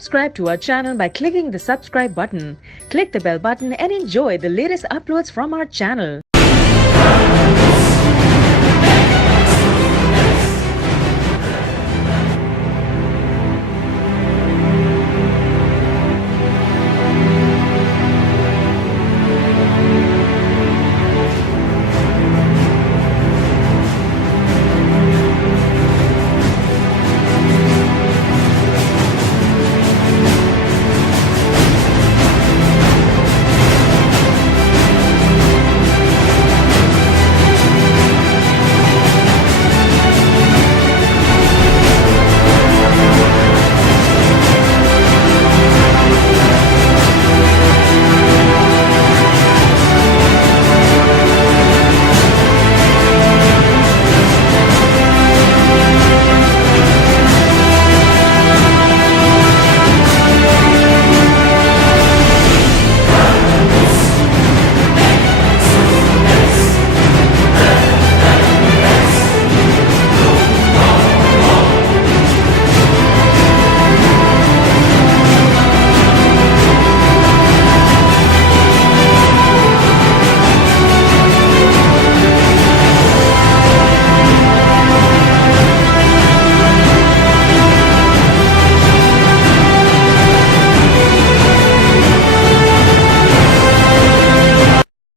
Subscribe to our channel by clicking the subscribe button. Click the bell button and enjoy the latest uploads from our channel.